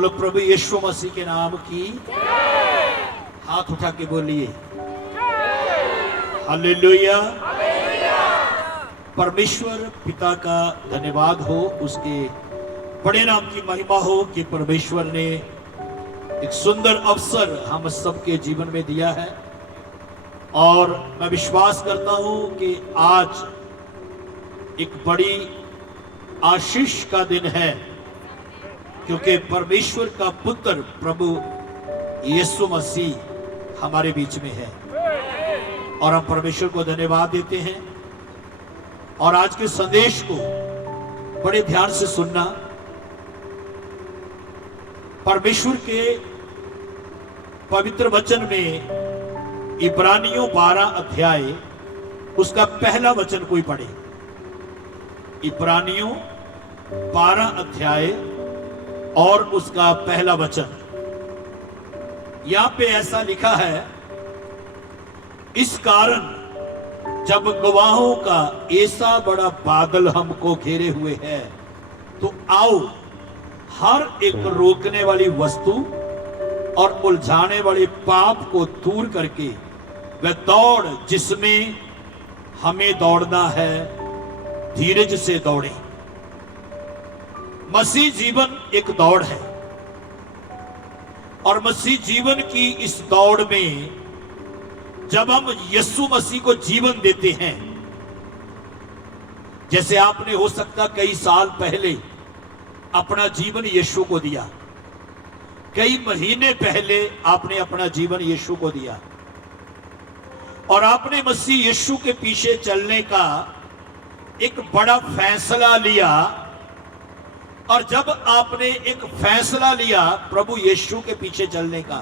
बोलो प्रभु यीशु मसीह के नाम की। हाथ उठा के बोलिए हालेलुया। परमेश्वर पिता का धन्यवाद हो, उसके बड़े नाम की महिमा हो कि परमेश्वर ने एक सुंदर अवसर हम सबके जीवन में दिया है। और मैं विश्वास करता हूं कि आज एक बड़ी आशीष का दिन है, क्योंकि परमेश्वर का पुत्र प्रभु यीशु मसीह हमारे बीच में है और हम परमेश्वर को धन्यवाद देते हैं। और आज के संदेश को बड़े ध्यान से सुनना। परमेश्वर के पवित्र वचन में इब्रानियों 12 अध्याय उसका पहला वचन कोई पढ़े। इब्रानियों 12 अध्याय और उसका पहला वचन। यहां पे ऐसा लिखा है, इस कारण जब गवाहों का ऐसा बड़ा बादल हमको घेरे हुए है, तो आओ हर एक रोकने वाली वस्तु और उलझाने वाले पाप को दूर करके वह दौड़ जिसमें हमें दौड़ना है, धीरज से दौड़े। मसीह जीवन एक दौड़ है और मसीह जीवन की इस दौड़ में जब हम यीशु मसीह को जीवन देते हैं, जैसे आपने हो सकता कई साल पहले अपना जीवन यीशु को दिया, कई महीने पहले आपने अपना जीवन यीशु को दिया और आपने मसीह यीशु के पीछे चलने का एक बड़ा फैसला लिया। और जब आपने एक फैसला लिया प्रभु यीशु के पीछे चलने का,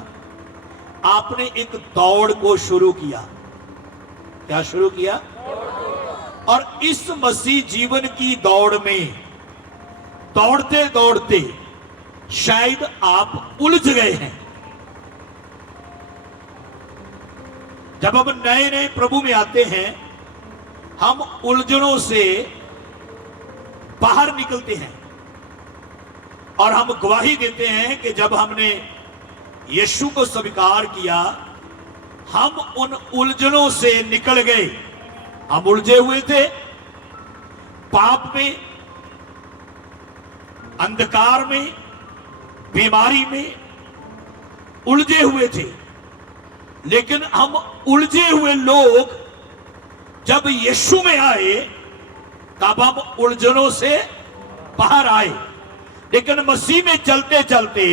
आपने एक दौड़ को शुरू किया। क्या शुरू किया? और इस मसीह जीवन की दौड़ में दौड़ते दौड़ते शायद आप उलझ गए हैं। जब हम नए नए प्रभु में आते हैं, हम उलझनों से बाहर निकलते हैं और हम गवाही देते हैं कि जब हमने यीशु को स्वीकार किया, हम उन उलझनों से निकल गए। हम उलझे हुए थे, पाप में, अंधकार में, बीमारी में उलझे हुए थे। लेकिन हम उलझे हुए लोग जब यीशु में आए, तब हम उलझनों से बाहर आए। लेकिन मसीह में चलते चलते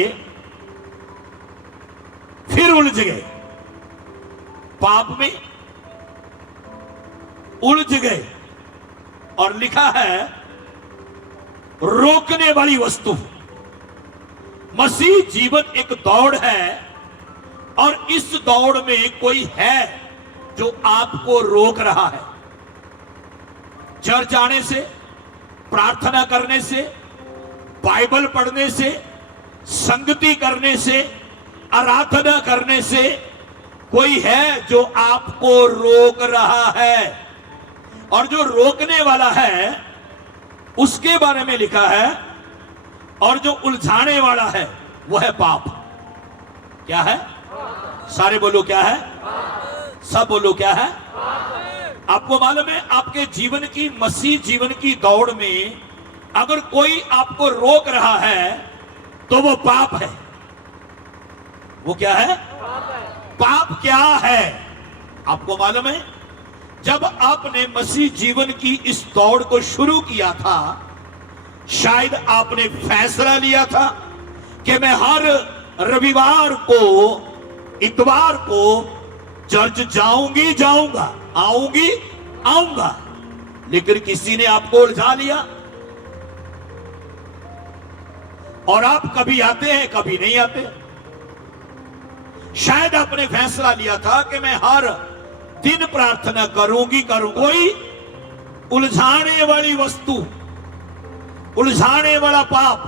फिर उलझ गए, पाप में उलझ गए। और लिखा है रोकने वाली वस्तु। मसीह जीवन एक दौड़ है और इस दौड़ में कोई है जो आपको रोक रहा है। चर्च आने से, प्रार्थना करने से, बाइबल पढ़ने से, संगति करने से, आराधना करने से कोई है जो आपको रोक रहा है। और जो रोकने वाला है उसके बारे में लिखा है, और जो उलझाने वाला है वो है पाप। क्या है? सारे बोलो क्या है? सब बोलो क्या है? आपको मालूम है, आपके जीवन की, मसीह जीवन की दौड़ में अगर कोई आपको रोक रहा है तो वो पाप है। वो क्या है? पाप क्या है? आपको मालूम है, जब आपने मसीह जीवन की इस दौड़ को शुरू किया था, शायद आपने फैसला लिया था कि मैं हर रविवार को, इतवार को चर्च जाऊंगी, जाऊंगा, आऊंगी, आऊंगा। लेकिन किसी ने आपको उलझा लिया और आप कभी आते हैं, कभी नहीं आते। शायद आपने फैसला लिया था कि मैं हर दिन प्रार्थना करूंगी, कोई उलझाने वाली वस्तु, उलझाने वाला पाप।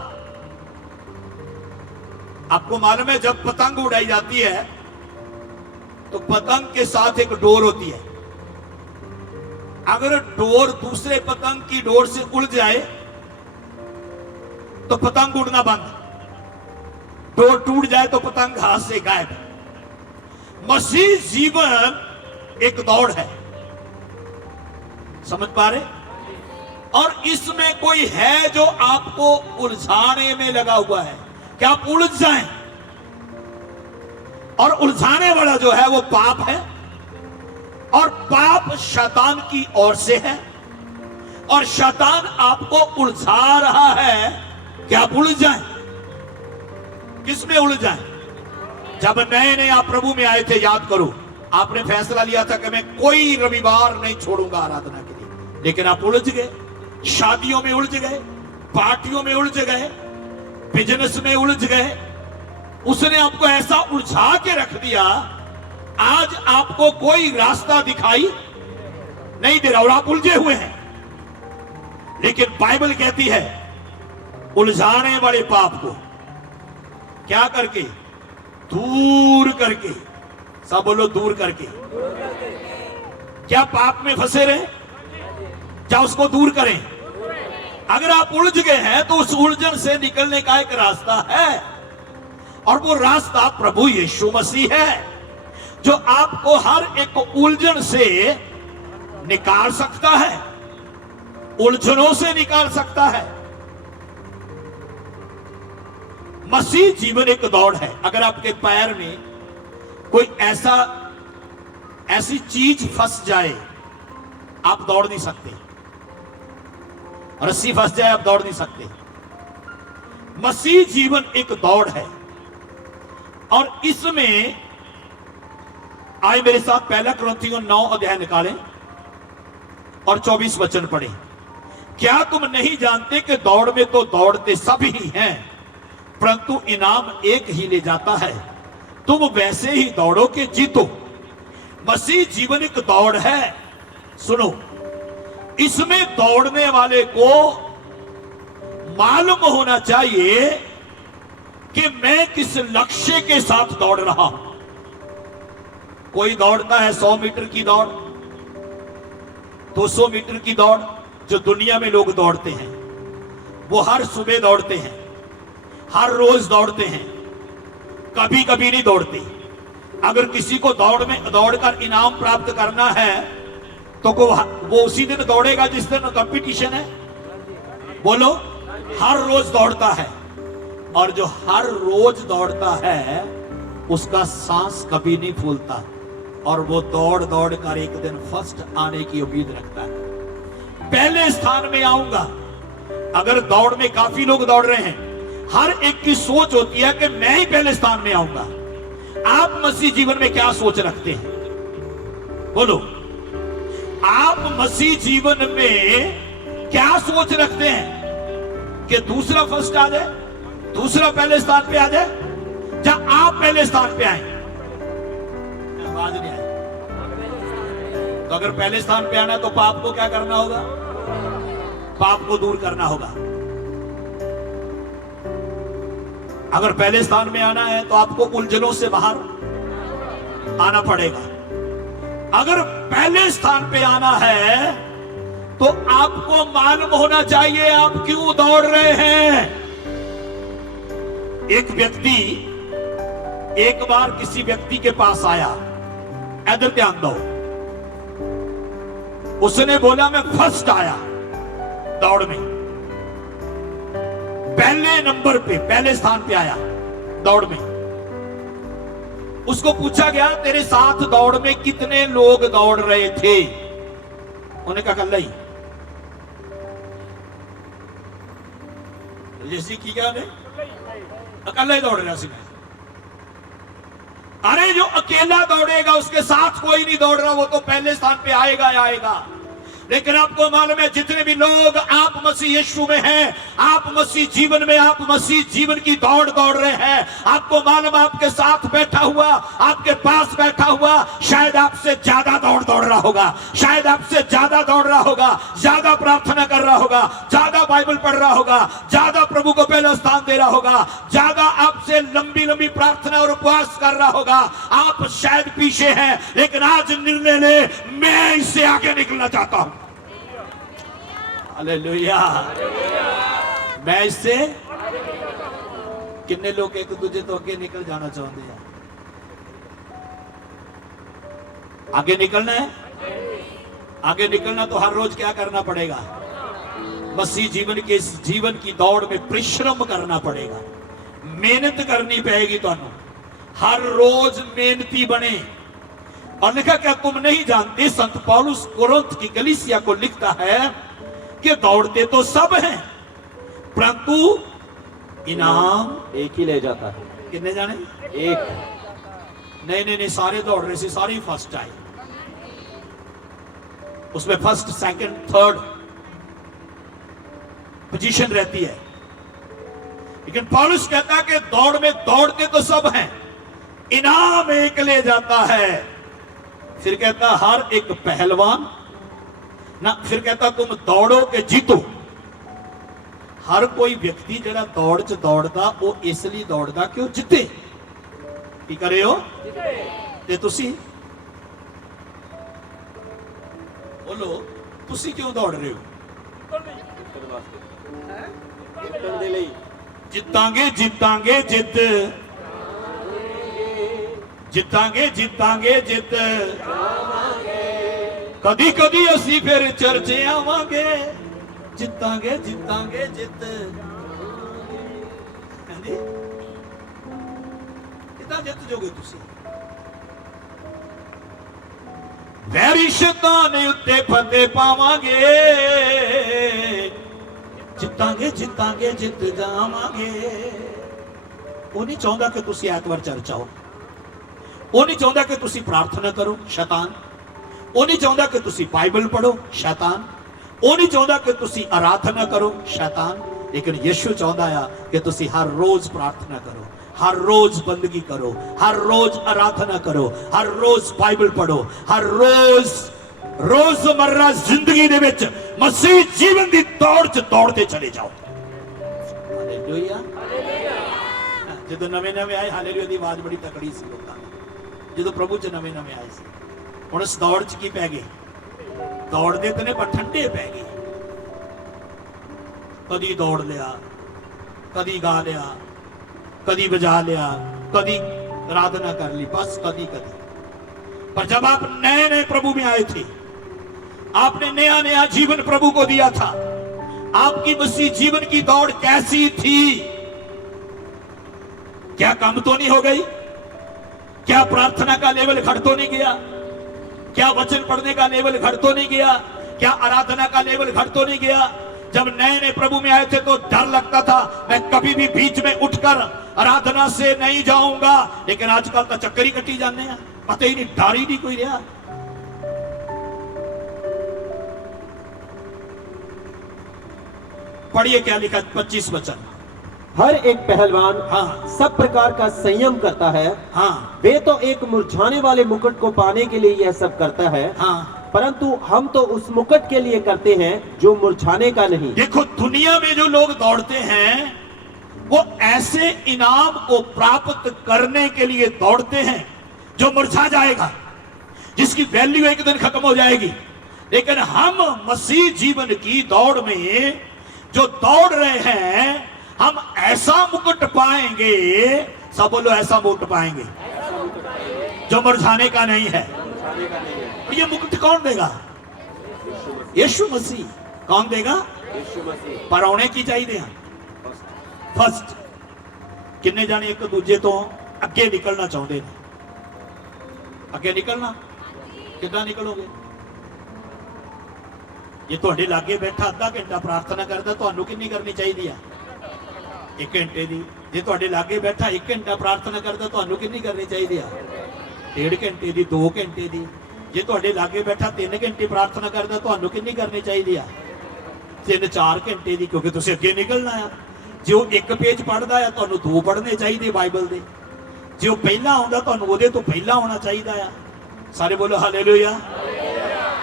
आपको मालूम है, जब पतंग उड़ाई जाती है तो पतंग के साथ एक डोर होती है। अगर डोर दूसरे पतंग की डोर से उड़ जाए तो पतंग उड़ना बंद। डोर टूट जाए तो पतंग हाथ से गायब। मसीह जीवन एक दौड़ है, समझ पा रहे? और इसमें कोई है जो आपको उलझाने में लगा हुआ है कि आप उलझ जाएं, और उलझाने वाला जो है वो पाप है, और पाप शैतान की ओर से है, और शैतान आपको उलझा रहा है कि आप उलझ जाएं। किसमें उलझ जाएं? जब नए नए आप प्रभु में आए थे, याद करो, आपने फैसला लिया था कि मैं कोई रविवार नहीं छोड़ूंगा आराधना के लिए, लेकिन आप उलझ गए। शादियों में उलझ गए, पार्टियों में उलझ गए, बिजनेस में उलझ गए। उसने आपको ऐसा उलझा के रख दिया, आज आपको कोई रास्ता दिखाई नहीं दे रहा और आप उलझे हुए हैं। लेकिन बाइबल कहती है उलझाने वाले पाप को क्या करके? दूर करके। सब बोलो दूर करके। क्या पाप में फंसे रहे? क्या उसको दूर करें? अगर आप उलझ गए हैं तो उस उलझन से निकलने का एक रास्ता है, और वो रास्ता प्रभु यीशु मसीह है, जो आपको हर एक उलझन से निकाल सकता है, उलझनों से निकाल सकता है। मसीह जीवन एक दौड़ है। अगर आपके पैर में कोई ऐसी चीज फंस जाए, आप दौड़ नहीं सकते। रस्सी फंस जाए, आप दौड़ नहीं सकते। मसीह जीवन एक दौड़ है, और इसमें आए मेरे साथ 1 कुरिन्थियों 9 अध्याय निकालें और 24 वचन पढ़ें। क्या तुम नहीं जानते कि दौड़ में तो दौड़ते सभी हैं, परंतु इनाम एक ही ले जाता है। तुम वैसे ही दौड़ो कि जीतो। मसीह जीवन एक दौड़ है। सुनो, इसमें दौड़ने वाले को मालूम होना चाहिए कि मैं किस लक्ष्य के साथ दौड़ रहा हूं। कोई दौड़ता है 100 मीटर की दौड़, 200 मीटर की दौड़, जो दुनिया में लोग दौड़ते हैं, वो हर सुबह दौड़ते हैं, हर रोज दौड़ते हैं, कभी कभी नहीं दौड़ते। अगर किसी को दौड़कर इनाम प्राप्त करना है तो वो उसी दिन दौड़ेगा जिस दिन कंपटीशन है। बोलो, हर रोज दौड़ता है, और जो हर रोज दौड़ता है उसका सांस कभी नहीं फूलता, और वो दौड़ दौड़ कर एक दिन फर्स्ट आने की उम्मीद रखता है। पहले स्थान में आऊंगा। अगर दौड़ में काफी लोग दौड़ रहे हैं, हर एक की सोच होती है कि मैं ही पहले स्थान में आऊंगा। आप मसीह जीवन में क्या सोच रखते हैं? बोलो, आप मसीह जीवन में क्या सोच रखते हैं? कि दूसरा फर्स्ट आ जाए, दूसरा पहले स्थान पे आ जाए, या आप पहले स्थान पे आए? आवाज नहीं आई। तो अगर पहले स्थान पे आना है तो पाप को क्या करना होगा? पाप को दूर करना होगा। अगर पहले स्थान में आना है तो आपको उलझनों से बाहर आना पड़ेगा। अगर पहले स्थान पे आना है तो आपको मालूम होना चाहिए आप क्यों दौड़ रहे हैं। एक व्यक्ति एक बार किसी व्यक्ति के पास आया, इधर ध्यान दो। उसने बोला मैं फर्स्ट आया दौड़ में, पहले नंबर पे, पहले स्थान पे आया दौड़ में। उसको पूछा गया तेरे साथ दौड़ में कितने लोग दौड़ रहे थे? उन्होंने कहा अकेला ही। जैसी की क्या अकेला ही दौड़ रहा सी। अरे जो अकेला दौड़ेगा उसके साथ कोई नहीं दौड़ रहा, वो तो पहले स्थान पे आएगा ही आएगा। लेकिन आपको मालूम है जितने भी लोग आप मसीह यीशु में हैं, आप मसीह जीवन में, आप मसीह जीवन की दौड़ दौड़ रहे हैं, आपको मालूम आपके साथ बैठा हुआ, आपके पास बैठा हुआ शायद आपसे ज्यादा दौड़ रहा होगा, शायद आपसे ज्यादा दौड़ रहा होगा, ज्यादा प्रार्थना कर रहा होगा, ज्यादा बाइबल पढ़ रहा होगा, ज्यादा प्रभु को पहला स्थान दे रहा होगा, ज्यादा आपसे लंबी लंबी प्रार्थना और उपवास कर रहा होगा। आप शायद पीछे हैं, लेकिन आज निर्णय ले, मैं इससे आगे निकलना चाहता हूं। हालेलुया। मैं इससे किन्ने लोग एक दूजे तो अगे निकल जाना चाहते हैं? आगे निकलना है? आगे निकलना तो हर रोज क्या करना पड़ेगा? मसीह जीवन के इस जीवन की दौड़ में परिश्रम करना पड़ेगा, मेहनत करनी पड़ेगी। तुहानू हर रोज मेहनती बने। और लिखा, क्या तुम नहीं जानते, संत पौलुस कोरिन्थ की कलीसिया को लिखता है कि दौड़ते तो सब हैं परंतु इनाम एक ही ले जाता है। कितने जाने? एक। नहीं नहीं नहीं, सारे दौड़ रहे थे, सारे फर्स्ट आए। उसमें फर्स्ट सेकंड थर्ड पोजीशन रहती है, लेकिन पौलुस कहता है कि दौड़ में दौड़ते तो सब हैं, इनाम एक ले जाता है। फिर कहता हर एक पहलवान ना, फिर कहता तुम दौड़ो के जीतो। हर कोई व्यक्ति जरा दौड़ च दौड़दा वो इसलिए दौड़दा कि वो जिते। की करे हो? ते तुसी बोलो, तुसी क्यों दौड़ रहे हो? जितांगे जितांगे जित, जितांगे जितांगे जित, कदी कदी असी फिर चर्चे आवांगे, जितांगे जितांगे जित। कितना जित जोगे तुसी? वैरी शैतान उत्ते फतेह पावांगे, जितांगे जितांगे जित जावांगे। वो नहीं चाहता कि तुसी ऐतवार चर्च आओ, वो नहीं चाहता कि तुसी प्रार्थना करो, शैतान। वो नहीं चाहता कि तुसी बाइबल पढ़ो, शैतान। वो नहीं चाहता कि तुसी आराधना करो, शैतान। लेकिन यीशु चाहता है कि तुसी हर रोज प्रार्थना करो, हर रोज बंदगी करो, हर रोज आराधना करो, हर रोज बाइबल पढ़ो, हर रोज रोजमर्रा जिंदगी दे विच मसीह जीवन की दौड़ च दौड़ते चले जाओ। हालेलुया। जो नवे नवे आए हालेलुया की आवाज बड़ी तकड़ी सी लोगों ने, जो प्रभु च नवे नवे आए सी। हुण इस दौड़ च की पै गए? दौड़ते तो ने पर ठंडे पै गए। कदी दौड़ लिया, कदी गा लिया, कदी बजा लिया, कदी आराधना कर ली, बस कदी कदी। पर जब आप नए नए प्रभु में आए थे, आपने नया नया जीवन प्रभु को दिया था, आपकी मसीह जीवन की दौड़ कैसी थी? क्या कम तो नहीं हो गई? क्या प्रार्थना का लेवल घट तो नहीं गया? क्या वचन पढ़ने का लेवल घट तो नहीं गया? क्या आराधना का लेवल घट तो नहीं गया? जब नए नए प्रभु में आए थे तो डर लगता था, मैं कभी भी बीच में उठकर आराधना से नहीं जाऊंगा। लेकिन आजकल तो चक्कर ही कटी जाने हैं, पता ही नहीं, डर ही नहीं कोई रहा। पढ़िए क्या लिखा 25 वचन। हर एक पहलवान हाँ सब प्रकार का संयम करता है। हाँ वे तो एक मुरझाने वाले मुकुट को पाने के लिए यह सब करता है, हाँ, परंतु हम तो उस मुकुट के लिए करते हैं जो मुरझाने का नहीं। देखो दुनिया में जो लोग दौड़ते हैं वो ऐसे इनाम को प्राप्त करने के लिए दौड़ते हैं जो मुरझा जाएगा, जिसकी वैल्यू एक दिन खत्म हो जाएगी। लेकिन हम मसीह जीवन की दौड़ में जो दौड़ रहे हैं, हम ऐसा मुकुट पाएंगे, सब बोलो ऐसा मुकुट पाएंगे जो मुरझाने का नहीं है। ये मुकुट कौन देगा? यीशु मसीह। कौन देगा? यीशु मसीह। पर आने की चाहिए फर्स्ट। किन्ने जाने एक दूजे तो अगे निकलना चाहते हैं? अगे निकलना कितना निकलोगे? ये तुहाडे लागे बैठा आधा घंटा प्रार्थना करता, तुहानू कितनी करनी चाहिए? 1 घंटे दी। जे तुहाडे लागे बैठा 1 घंटा प्रार्थना करता, तुहानू कितनी करनी चाहिए? 1.5 घंटे दी, 2 घंटे दी। जे तुहाडे लागे बैठा 3 घंटे प्रार्थना करता, तुहानू कितनी करनी चाहिए? 3-4 घंटे दी, क्योंकि तुसीं अगे निकलना है। जे वो 1 पेज पढ़दा है, तुहानू 2 पढ़ने चाहिए बाइबल दे। जे वो पहला आउंदा, तुहानू उहदे तो पहला होना चाहिए। सारे बोलो हालेलुया।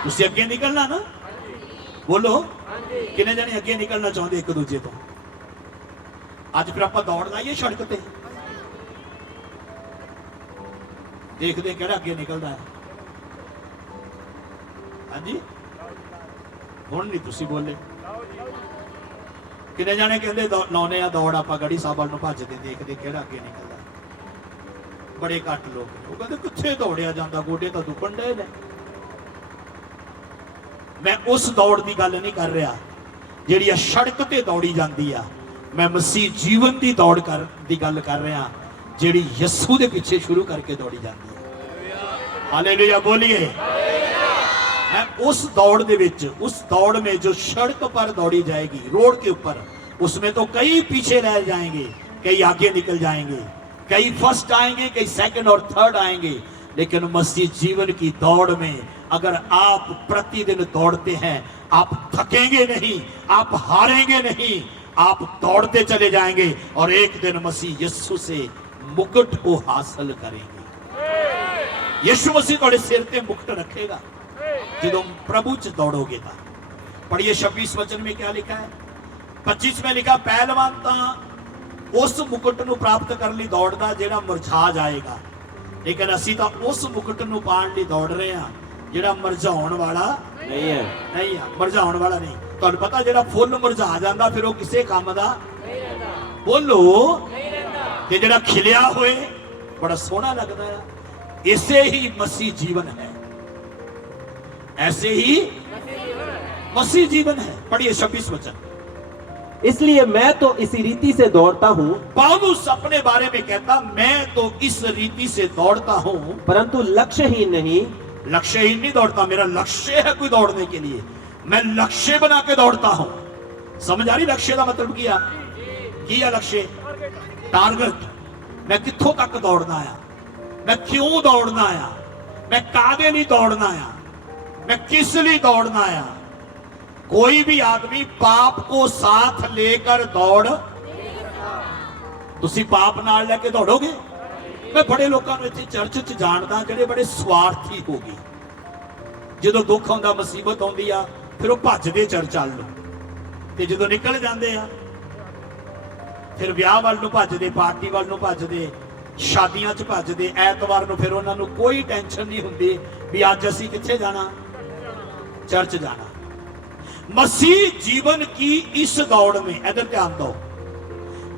तुसीं अगे निकलना ना, बोलो किन्ने जने अगे निकलना चाहते एक दूजे तो? अज फिर आप दौड़ लाइए सड़क ते, देखते केड़ा अगे निकलता है। हाँ जी, हुण नहीं तुसीं बोले। किन्ने जाने कहते लाने आ दौड़ आप गढ़ी साहब वाल भजते देखते किहड़ा अगे निकलदा। बड़े घट लोग वो कहते कित्थे दौड़िया जांदा, गोडे तो दुखण डे ने। मैं उस दौड़ की गल नहीं कर रहा जिहड़ी सड़क ते दौड़ी जाती आ। मैं मसीह जीवन की दौड़ की गल कर रहा जिहड़ी यस्सू दे पीछे शुरू करके दौड़ी जाती है। हालेलुया बोलिए। मैं उस दौड़ दे विच, उस दौड़ में जो सड़क पर दौड़ी जाएगी, रोड के ऊपर, उसमें तो कई पीछे रह जाएंगे, कई आगे निकल जाएंगे, कई फर्स्ट आएंगे, कई सेकंड और थर्ड आएंगे। लेकिन मसीह जीवन की दौड़ में अगर आप प्रतिदिन दौड़ते हैं, आप थकेंगे नहीं, आप हारेंगे नहीं, आप दौड़ते चले जाएंगे और एक दिन मसीह यीशु से मुकुट को हासिल करेंगे। यीशु मसीह थोड़े सिर पे मुकुट रखेगा जो प्रभु च दौड़ोगे। था पढ़िए 26 वचन में क्या लिखा है। 25 में लिखा, पहलवान तो उस मुकुट को प्राप्त करने लई दौड़दा जिहड़ा मुरझा जाएगा, लेकिन असीं तां उस मुकुट को पाण लई दौड़ रहे हैं जिहड़ा मुरझाउण वाला नहीं है। नहीं है, मुरझाउण वाला नहीं। तुहानूं पता जिहड़ा फुੱਲ मुरझा जांदा फिर वो किसे काम दा बोलो, ते जिहड़ा खिलिया होए बड़ा सोहना लगदा है। इसे ही मसीह जीवन है, ऐसे ही मसीह जीवन है। पढ़िए 26 वचन। इसलिए मैं तो इसी रीति से दौड़ता हूँ, पौलुस अपने बारे में कहता, मैं तो इस रीति से दौड़ता हूं, परंतु लक्ष्यहीन नहीं। लक्ष्यहीन नहीं दौड़ता। मेरा लक्ष्य है कोई दौड़ने के लिए, मैं लक्ष्य बना के दौड़ता हूं। समझ आ रही लक्ष्य का मतलब किया लक्ष्य, टारगेट। मैं कित्थों तक दौड़ना आया, मैं क्यों दौड़ना आया, मैं कादे लिए दौड़ना आया, मैं किस लिए दौड़ना आया। कोई भी आदमी पाप को साथ लेकर दौड़, तुसी पाप नाल लेके दौड़ोगे। मैं बड़े लोगों को इत्थे चर्च च जानदा जिहड़े बड़े स्वार्थी हो गए, जो दुख आउंदा मुसीबत आउंदी आ फिर वो भजदे चर्च वाल नूं, ते जदों निकल जांदे आ फिर विआह वाल नूं भजदे, पार्टी वाल नूं भजदे, शादियां च भजदे। ऐतवार नूं फिर उन्हां नूं कोई टेंशन नहीं हुंदी भी अज असीं कित्थे जाना, चर्च जाना। मसीह जीवन की इस दौड़ में इधर ध्यान दो,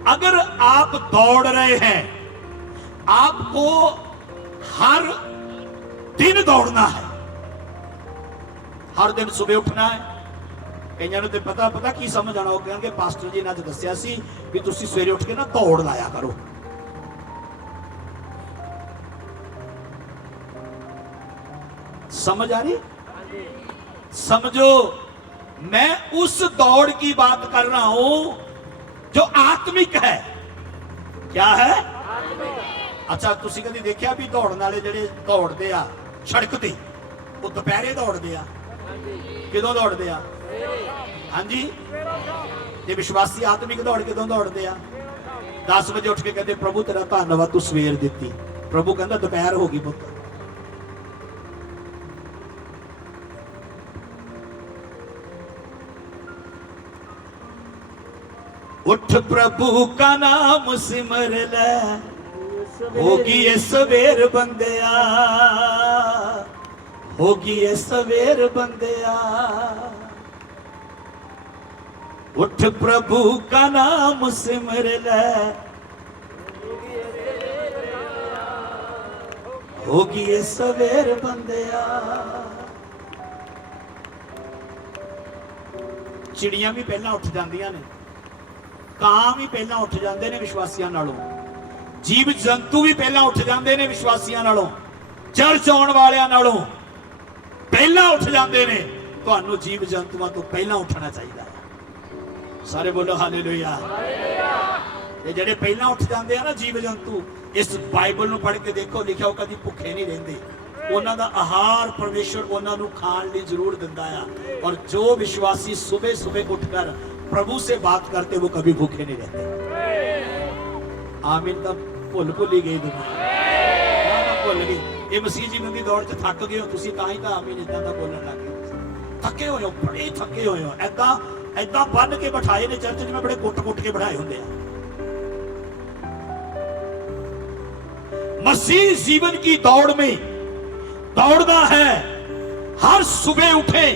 अगर आप दौड़ रहे हैं, आपको हर दिन दौड़ना है। हर दिन सुबह उठना है। कईयां नूं ते पता की समझ आना, कहेंगे पास्टर जी ने अज दस्सिया सी भी तुसीं सवेरे उठ के ना दौड़ लाया करो। समझ आ रही? समझो, मैं उस दौड़ की बात कर रहा हूं जो आत्मिक है। क्या है? अच्छा, तुसीं कदी देखिया भी दौड़न वाले जिहड़े दौड़दे आ सड़क ते, वो दोपहरे दौड़दे आ, किदों दौड़दे आ? हाँ जी। ते विश्वासी आत्मिक दौड़ किदों दौड़दे आ? 10 बजे उठ के कहते प्रभु तेरा धन्नवाद तू सवेर दित्ती। प्रभु कहंदा दोपहर हो गई पुत्त। उठ प्रभु का नाम सिमर ले, होगी ये सवेर बंदिया, होगी ये सवेर बंदिया। उठ प्रभु का नाम सिमर ले, होगी ये सवेर बंदिया। चिड़ियां भी पहला उठ जांदियां ने, ਕਾਂ भी पहला उठ जाते हैं विश्वासियों नालों, जीव जंतु भी पहला उठ जाते हैं विश्वासियों नालों, चर्च आने वालियां नालों पहला उठ जाते हैं। तुहानू जीव जंतुओं तो पहला उठना चाहिए। सारे बोलो हालेलुया। ये जेडे पहला उठ जाते हैं ना जीव जंतु, इस बाइबल नूं पढ़ के देखो, लिखा कभी भुखे नहीं रहंदे। उन्हां दा आहार परमेश्वर उन्हां नूं खाण लई जरूर दिंदा है। और जो विश्वासी सुबह सुबह उठकर प्रभु से बात करते वो कभी भूखे नहीं रहते। आमीन। तब भुल ही गई दुनिया, भुल गई। ये मसीह जीवन की दौड़ च थक गए हो तुसीं, तां ही तां आमीन इदां दा बोलण लग गए। थके हुए हो, बड़े थके हुए हो। ऐदां बन के बिठाए ने चर्च में, बड़े कुट के बिठाए होंदे आ। मसीह जीवन की दौड़ में दौड़ना है। हर सुबह उठे,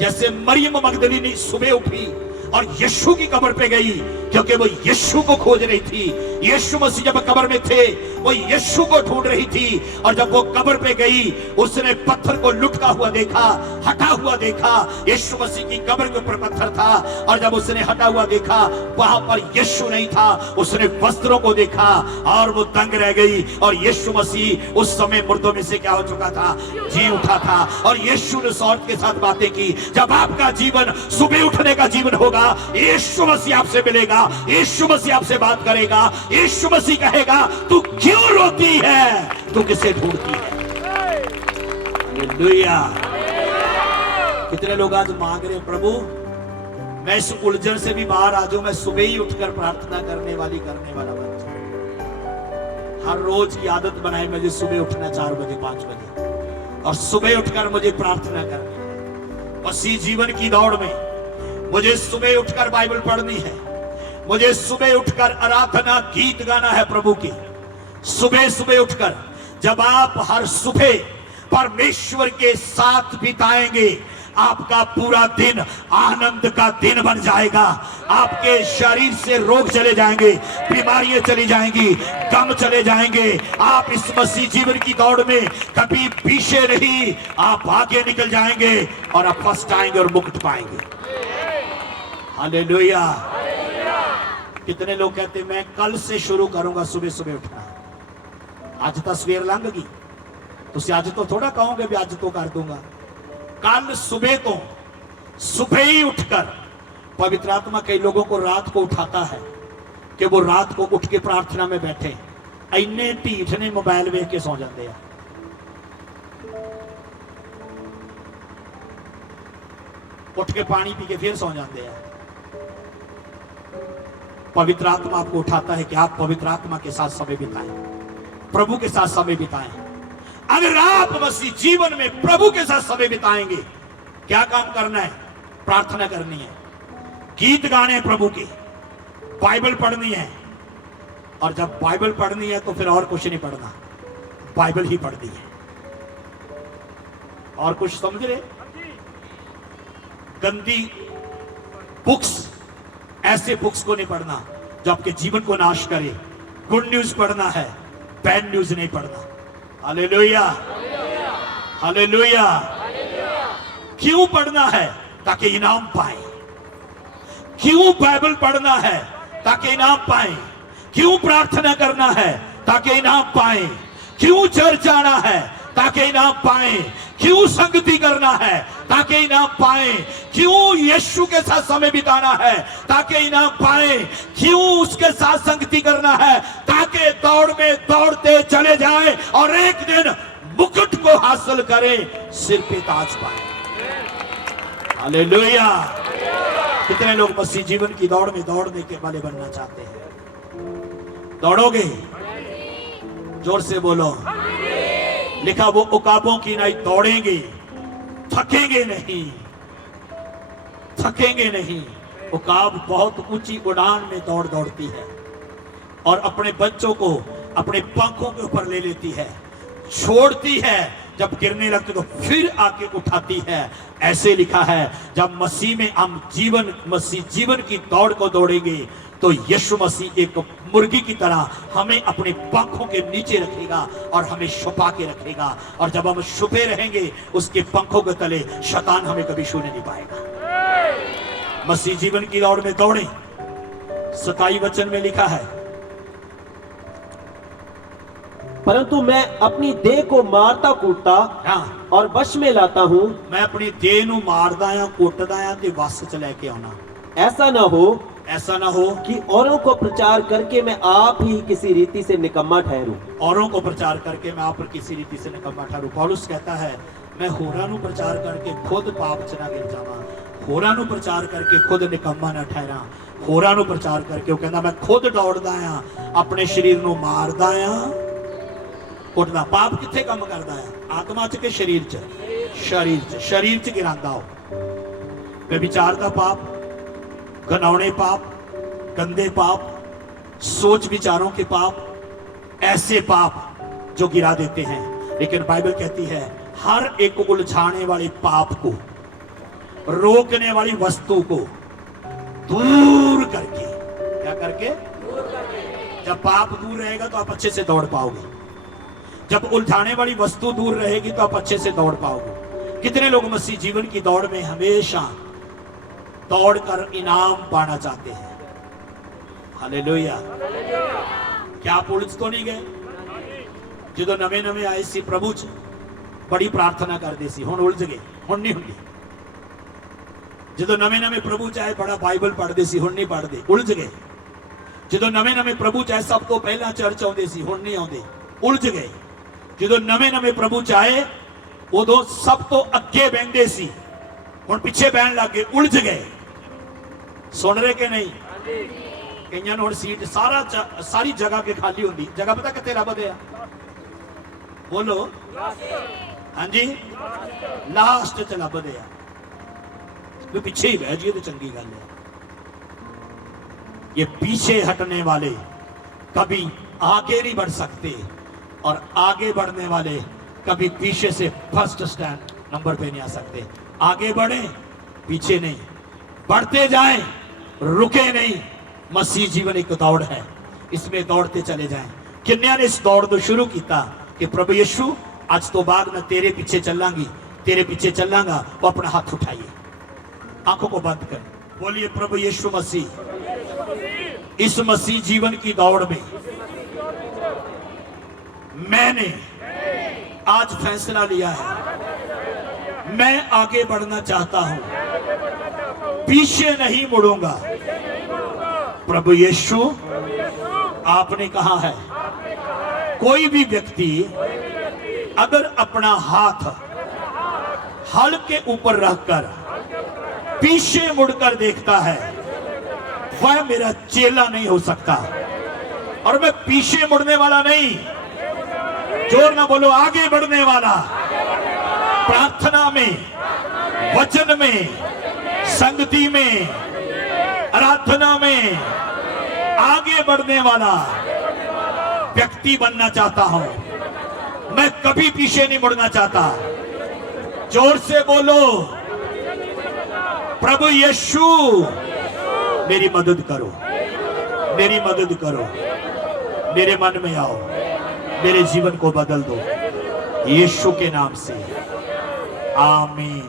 जैसे मरियम मगदलीनी सुबह उठी, और यीशु की कब्र पे गई, क्योंकि वो यीशु को खोज रही थी। यीशु मसीह जब कब्र में थे वो यीशु को ढूंढ रही थी, और जब वो कब्र पे गई उसने पत्थर को लुढ़का हुआ देखा, हटा हुआ देखा। यीशु मसीह की कब्र के ऊपर पत्थर था, और जब उसने हटा हुआ देखा वहां पर यीशु नहीं था। उसने वस्त्रों को देखा और वो दंग रह गई। और यीशु मसीह उस समय मुर्दों में से क्या हो चुका था? जी उठा था। और यीशु ने उस औरत के साथ बातें की। जब आपका जीवन सुबह उठने का जीवन होगा, यीशु मसीह आपसे मिलेगा, यीशु मसीह आपसे बात करेगा। यीशु मसीह कहेगा, तू क्यों रोती है, तू किसे ढूंढती है? हालेलुया। कितने लोग आज मांग रहे, प्रभु मैं इस उलझन से भी बाहर आ जाऊं, मैं सुबह ही उठकर प्रार्थना करने वाला बन जाऊं। हर रोज की आदत बनाए मुझे सुबह उठना 4 बजे 5 बजे, और सुबह उठकर मुझे प्रार्थना करनी। मसीह जीवन की दौड़ में मुझे सुबह उठकर बाइबल पढ़नी है, मुझे सुबह उठकर आराधना गीत गाना है प्रभु की। सुबह सुबह उठकर जब आप हर सुबह परमेश्वर के साथ बिताएंगे, आपका पूरा दिन आनंद का दिन बन जाएगा। आपके शरीर से रोग चले जाएंगे, बीमारियां चली जाएंगी, गम चले जाएंगे। आप इस मसीह जीवन की दौड़ में कभी पीछे नहीं, आप आगे निकल जाएंगे और आप फर्स्ट आएंगे और मुकुट पाएंगे। हालेलुया। कितने लोग कहते मैं कल से शुरू करूंगा सुबह सुबह उठना। आज तस्वीर लंघ गई, तुम आज तो थोड़ा कहोगे भी आज तो कर दूंगा। कल सुबह तो सुबह ही उठकर, पवित्र आत्मा कई लोगों को रात को उठाता है कि वो रात को उठ के प्रार्थना में बैठे। इन्ने ढीठ ने मोबाइल वेख के सौ जाते हैं। उठ के पानी पी के फिर सौ जाते हैं। पवित्र आत्मा आपको उठाता है कि आप पवित्र आत्मा के साथ समय बिताएं, प्रभु के साथ समय बिताएं। अगर आप मसीह जीवन में प्रभु के साथ समय बिताएंगे, क्या काम करना है? प्रार्थना करनी है, गीत गाने हैं प्रभु के, बाइबल पढ़नी है। और जब बाइबल पढ़नी है तो फिर और कुछ नहीं पढ़ना, बाइबल ही पढ़नी है। और कुछ समझ रहे? गंदी बुक्स, ऐसे बुक्स को नहीं पढ़ना जो आपके जीवन को नाश करे। गुड न्यूज पढ़ना है, बैड न्यूज नहीं पढ़ना। Hallelujah, hallelujah. क्यों पढ़ना है? ताकि इनाम पाए। क्यों बाइबल पढ़ना है? ताकि इनाम पाए। क्यों प्रार्थना करना है? ताकि इनाम पाए। क्यों चर्च जाना है? ताकि इनाम पाए। क्यों संगति करना है? ताकि इनाम पाए। क्यों यीशु के साथ समय बिताना है? ताकि इनाम पाए। क्यों उसके साथ संगति करना है? ताकि दौड़ में दौड़ते चले जाए और एक दिन मुकुट को हासिल करें, सिर पे ताज पाए। हालेलुया। कितने लोग मसीह जीवन की दौड़ में दौड़ने के वाले बनना चाहते हैं? दौड़ोगे? जोर से बोलो। लिखा, वो उकाबों की नाई दौड़ेंगे, थकेंगे नहीं, थकेंगे नहीं। उकाब बहुत ऊंची उड़ान में दौड़ती है और अपने बच्चों को अपने पंखों के ऊपर ले लेती है, छोड़ती है, जब गिरने लगते तो फिर आके उठाती है। ऐसे लिखा है, जब मसीह में हम मसीह जीवन की दौड़ को दौड़ेंगे तो यीशु मसीह एक मुर्गी की तरह हमें अपने पंखों के नीचे रखेगा और हमें छुपा के रखेगा। और जब हम छुपे रहेंगे उसके पंखों के तले, शैतान हमें कभी छूने नहीं पाएगा। मसीह जीवन की दौड़ में दौड़े। 27 वचन में लिखा है, परंतु मैं अपनी देह को मारता कूटता और वश में लाता हूं। मैं अपनी देह नू मारदा या कुटदा या ते वश च लेके आना। ऐसा ना हो कि औरों को प्रचार करके मैं आप ही किसी रीति से निकम्मा ठहरूं। औरों को प्रचार करके मैं आप पर किसी रीति से निकम्मा ठहरूं। पौलुस कहता है, मैं होरां नू प्रचार करके खुद पाप च ना गिर जावां, होरां नू प्रचार करके खुद निकम्मा ना ठहरां। होरां नू प्रचार करके, वो कहंदा मैं खुद दौड़दा आ, अपने शरीर नू मारदा आ, कुटदा। पाप किथे काम करदा है? आत्मा च के शरीर च? शरीर च गिरांदा हो। व्यभिचार दा पाप, घिनौने पाप, गंदे पाप, सोच विचारों के पाप, ऐसे पाप जो गिरा देते हैं। लेकिन बाइबल कहती है, हर एक उलझाने वाले पाप को, रोकने वाली वस्तु को दूर करके। क्या करके? जब पाप दूर रहेगा तो आप अच्छे से दौड़ पाओगे। जब उलझाने वाली वस्तु दूर रहेगी तो आप अच्छे से दौड़ पाओगे। कितने लोग मसीह जीवन की दौड़ में हमेशा दौड़कर इनाम पाना चाहते हैं? हालेलुया। क्या आप उलझ तो नहीं गए? जो नवे नवे आए सी प्रभु च बड़ी प्रार्थना करते सी, हुण उलझ गए, हुण नहीं हुंदी। जो नवे नवे प्रभु चाहे बड़ा बाइबल पढ़ते सी, हुण नहीं पढ़ते, उलझ गए। जो नवे नवे प्रभु चाहे सब तो पहला चर्च आउंदे सी, हुण नहीं आउंदे, उलझ गए। जो नवे नवे प्रभु चाहे उदों सब तो अगे बहंदे सी, हुण पिछे बहन लग गए, उलझ गए। सुन रहे कि नहीं? कईयां नूं हुण सीट सारी जगह के खाली होंदी। जगह पता कित्थे लभदे आ? बोलो। हाँ जी, लास्ट च लभदे आ। भी पीछे ही बह जाइए तो चंगी गल है। ये पीछे हटने वाले कभी आगे नहीं बढ़ सकते, और आगे बढ़ने वाले कभी पीछे से फर्स्ट स्टैंड नंबर पे नहीं आ सकते। आगे बढ़े, पीछे नहीं, बढ़ते जाएं, रुके नहीं। मसीह जीवन एक दौड़ है, इसमें दौड़ते चले जाएं। किन्नियां ने इस दौड़ को शुरू किया कि प्रभु यीशु आज तो बाद मैं तेरे पीछे चलांगी, तेरे पीछे चलांगा। वो अपना हाथ उठाइए, आंखों को बंद कर, बोलिए प्रभु यीशु मसीह, इस मसीह जीवन की दौड़ में मैंने आज फैसला लिया है, मैं आगे बढ़ना चाहता हूं, पीछे नहीं मुड़ूंगा। प्रभु यीशु, आपने कहा है कोई भी व्यक्ति अगर अपना हाथ हल के ऊपर रखकर पीछे मुड़कर देखता है, वह मेरा चेला नहीं हो सकता। और मैं पीछे मुड़ने वाला नहीं, जोर ना बोलो, आगे बढ़ने वाला। प्रार्थना में, वचन में, संगति में, आराधना में आगे बढ़ने वाला व्यक्ति बनना चाहता हूं। मैं कभी पीछे नहीं मुड़ना चाहता। जोर से बोलो, प्रभु यीशु मेरी मदद करो, मेरी मदद करो, मेरे मन में आओ, मेरे जीवन को बदल दो, यीशु के नाम से, आमीन।